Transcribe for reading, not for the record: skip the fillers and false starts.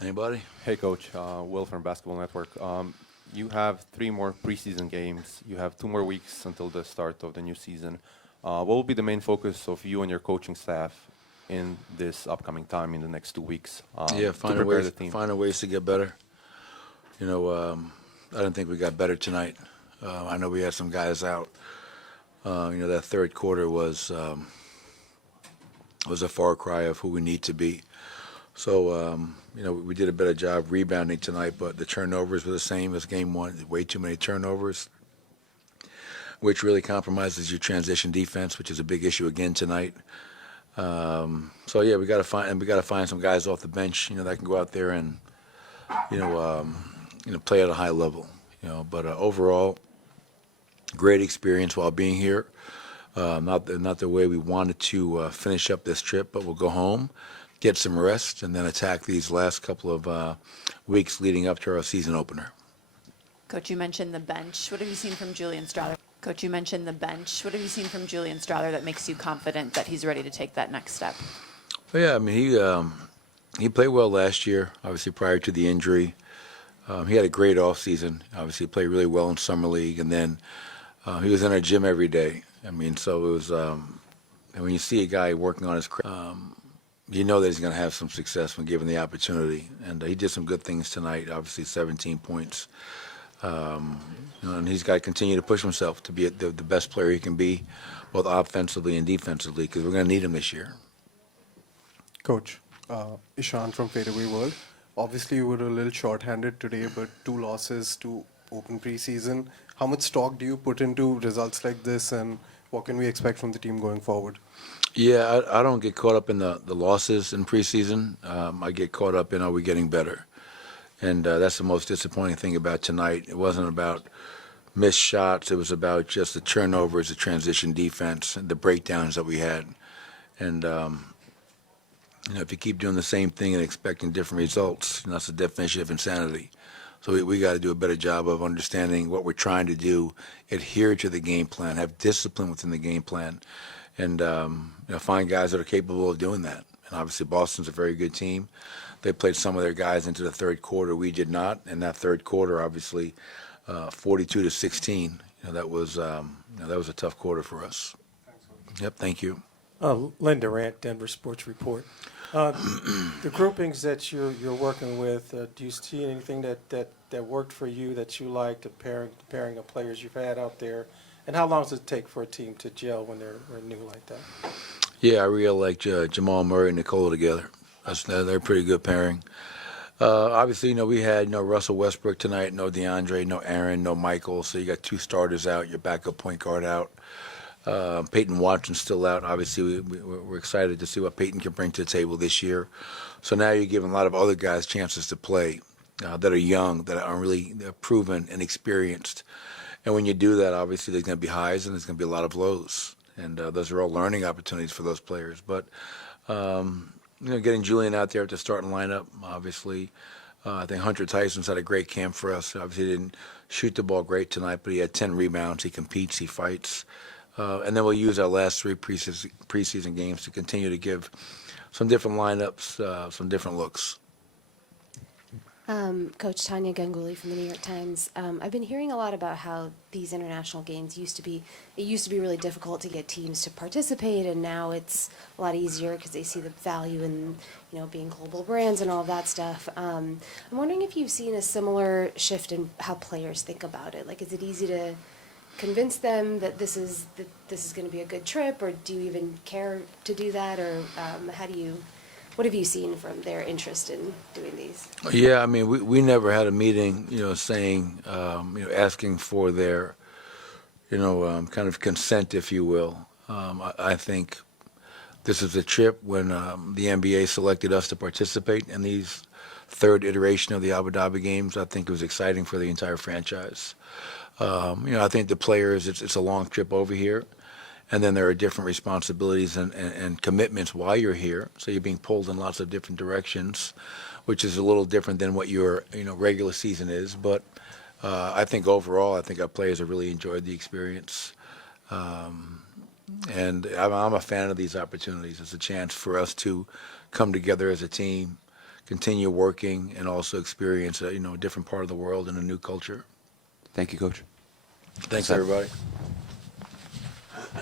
Anybody? Hey, Coach. Will from Basketball Network. You have 3 more preseason games. You have 2 more weeks until the start of the new season. What will be the main focus of you and your coaching staff in this upcoming time in the next 2 weeks Yeah, to prepare the team? finding ways to get better. I didn't think we got better tonight. I know we had some guys out. That third quarter was a far cry of who we need to be. So, we did a better job rebounding tonight, but the turnovers were the same as game one. Way too many turnovers, which really compromises your transition defense, which is a big issue again tonight. So yeah, we got to find some guys off the bench, that can go out there and, play at a high level. But overall, great experience while being here. Not the way we wanted to finish up this trip, but we'll go home, get some rest, and then attack these last couple of weeks leading up to our season opener. Coach, you mentioned the bench. What have you seen from Julian Strawther? Coach, you mentioned the bench. What have you seen from Julian Strawther that makes you confident that he's ready to take that next step? Well, yeah, I mean, he played well last year, obviously prior to the injury. He had a great offseason. Obviously, he played really well in Summer League, and then he was in our gym every day. I mean, so it was, and when you see a guy working on his craft, you know that he's going to have some success when given the opportunity. And he did some good things tonight, obviously 17 points. And he's got to continue to push himself to be the best player he can be, both offensively and defensively, because we're going to need him this year. Coach, Ishan from Fadeaway World. Obviously, you were a little short-handed today, but 2 losses to open preseason. How much stock do you put into results like this, and what can we expect from the team going forward? Yeah, I don't get caught up in the losses in preseason. I get caught up in, are we getting better? And that's the most disappointing thing about tonight. It wasn't about missed shots. It was about just the turnovers, the transition defense, and the breakdowns that we had. And, if you keep doing the same thing and expecting different results, that's the definition of insanity. So we got to do a better job of understanding what we're trying to do, adhere to the game plan, have discipline within the game plan, and find guys that are capable of doing that. And obviously Boston's a very good team. They played some of their guys into the third quarter. We did not. And that third quarter, obviously, 42-16. That was a tough quarter for us. Yep. Thank you. Len Durant, Denver Sports Report. The groupings that you're working with, do you see anything that worked for you that you like, the pairing of players you've had out there? And how long does it take for a team to gel when they're new like that? Yeah, I really like Jamal Murray and Nikola together. They're a pretty good pairing. Obviously, we had no Russell Westbrook tonight, no DeAndre, no Aaron, no Michael. So you got 2 starters out, your backup point guard out. Peyton Watson's still out. Obviously, we're excited to see what Peyton can bring to the table this year. So now you're giving a lot of other guys chances to play that are young, that are really proven and experienced. And when you do that, obviously, there's going to be highs and there's going to be a lot of lows. And those are all learning opportunities for those players. But, getting Julian out there at the starting lineup, obviously, I think Hunter Tyson's had a great camp for us. Obviously, he didn't shoot the ball great tonight, but he had 10 rebounds. He competes, he fights. And then we'll use our last 3 preseason games to continue to give some different lineups, some different looks. Coach Tanya Ganguly from the New York Times. I've been hearing a lot about how these international games used to be really difficult to get teams to participate, and now it's a lot easier because they see the value in, being global brands and all of that stuff. I'm wondering if you've seen a similar shift in how players think about it. Like, is it easy to convince them that this is going to be a good trip, or do you even care to do that, or what have you seen from their interest in doing these? Yeah, I mean, we never had a meeting, saying, asking for their, kind of consent, if you will. I think this is a trip when the NBA selected us to participate in these third iteration of the Abu Dhabi games. I think it was exciting for the entire franchise. I think the players, it's a long trip over here. And then there are different responsibilities and commitments while you're here. So you're being pulled in lots of different directions, which is a little different than what your regular season is. But I think overall, our players have really enjoyed the experience. And I'm a fan of these opportunities. It's a chance for us to come together as a team, continue working and also experience a different part of the world and a new culture. Thank you, Coach. Thanks, Seth. everybody.